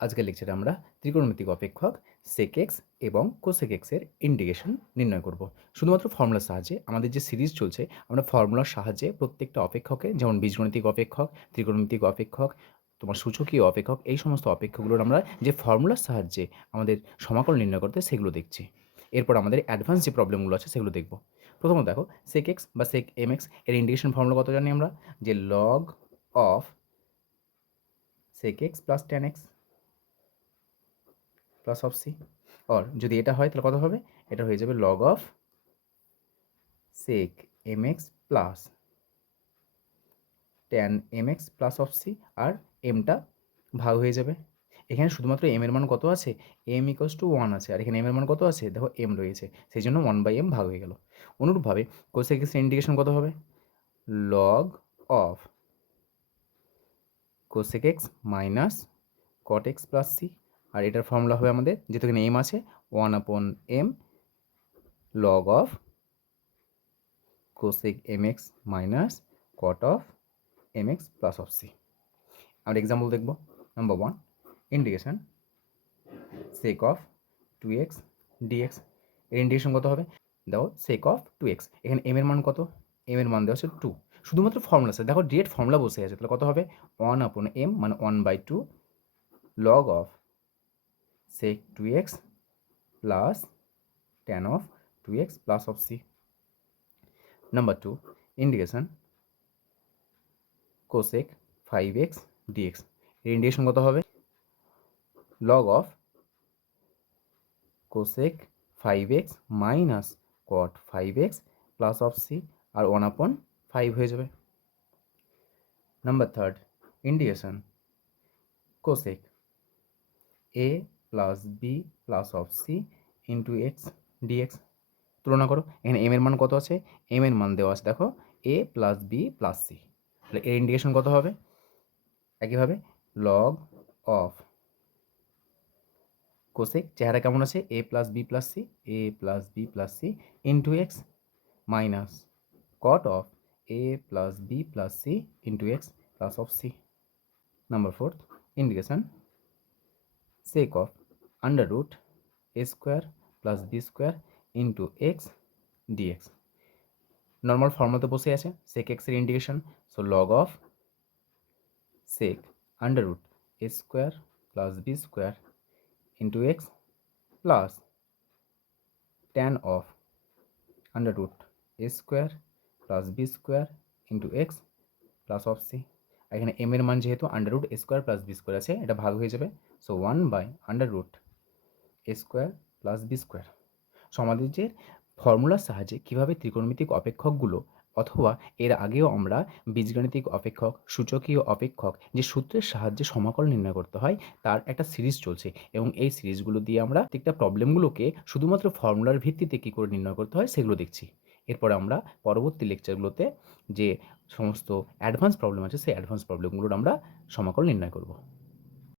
আজকের লেকচারে আমরা ত্রিকোণমিতিক অপেক্ষক সেক এক্স এবং কোসেক এক্সের ইন্টিগ্রেশন নির্ণয় করব। শুধুমাত্র ফর্মুলার সাহায্যে আমাদের যে সিরিজ চলছে, আমরা ফর্মুলার সাহায্যে প্রত্যেকটা অপেক্ষকে, যেমন বীজগণিতিক অপেক্ষক, ত্রিকোণমিতিক অপেক্ষক, তোমার সূচকীয় অপেক্ষক, এই সমস্ত অপেক্ষকগুলোর আমরা যে ফর্মুলার সাহায্যে আমাদের সমাকল নির্ণয় করতে সেগুলো দেখছি। এরপর আমাদের অ্যাডভান্স যে প্রবলেমগুলো আছে সেগুলো দেখব। প্রথমত দেখো সেক এক্স বা সেক এম এক্সের ইন্ডিকেশন ফর্মুলা কত জানি আমরা? যে log of sec x plus tan x plus of C or যদি এটা হয় তাহলে কত হবে? এটা হয়ে যাবে log of sec M x plus tan M x plus of C আর এমটা ভাগ হয়ে যাবে। এখানে শুধুমাত্র এম এর মান কত আছে? এম ইকোয়াস টু ওয়ান আছে। আর এখানে এম এর মান কত আছে? দেখো এম রয়েছে। সেই জন্য ওয়ান বাই এম ভাগ হয়ে গেল। অনুরূপভাবে কোসেক এক্সের ইন্ডিকেশন কত হবে? Log of cosec x minus cot x plus C আর এটার ফর্মুলা হবে আমাদের, যেহেতু এখানে এম আছে one upon M log of cosec M x minus cot of M x plus of C আমরা এক্সাম্পল দেখব। Number one indication sec of two x dx এর indication কত হবে? দেখো সেক অফ টু এক্স এখানে M এর মান কত? এম এর মান দেওয়া হচ্ছে টু শুধুমাত্র ফর্মুলা আছে। দেখো ডিরেক্ট ফর্মুলা বসে আছে। তাহলে কত হবে? ওয়ান আপন এম মানে one by two log of sec 2x plus tan of 2x plus of c. Number 2, indication cosec 5x dx. এর ইন্ডিকেশন কত হবে log of cosec 5x minus cot 5x plus of c R 1 upon 5 হয়ে যাবে number third indication cosec a plus B plus of C into x dx তুলনা করো, এখানে M এর মান কত আছে? এম এর মান দেওয়া আছে, দেখো A plus B plus C তাহলে এর ইন্ডিকেশন কত হবে? একইভাবে লগ অফ কোসেক চেহারা কেমন আছে? A plus B plus C A plus B plus C into x minus cot of A plus B plus C into x plus of C number fourth indication sec of under root a square plus b square into x dx normal ফর্মুলাতে বসে আছে x এর indication so log of sec under root a square plus b square into x plus tan of under root a square plus b square into x plus of c এখানে m এর মান যেহেতু under root square plus B square আছে এটা ভাগ হয়ে যাবে so one by under root A square plus B square সমাধিজের ফর্মুলার সাহায্যে কীভাবে ত্রিকোণমিতিক অপেক্ষকগুলো অথবা এর আগেও আমরা বীজগণিতিক অপেক্ষক, সূচকীয় অপেক্ষক যে সূত্রের সাহায্যে সমাকল নির্ণয় করতে হয়, তার একটা সিরিজ চলছে এবং এই সিরিজগুলো দিয়ে আমরা প্রত্যেকটা প্রবলেমগুলোকে শুধুমাত্র ফর্মুলার ভিত্তিতে কী করে নির্ণয় করতে হয় সেগুলো দেখছি। এরপর আমরা পরবর্তী লেকচারগুলোতে যে সমস্ত অ্যাডভান্স প্রবলেম আছে, সেই অ্যাডভান্স প্রবলেমগুলোর আমরা সমাকল নির্ণয় করব।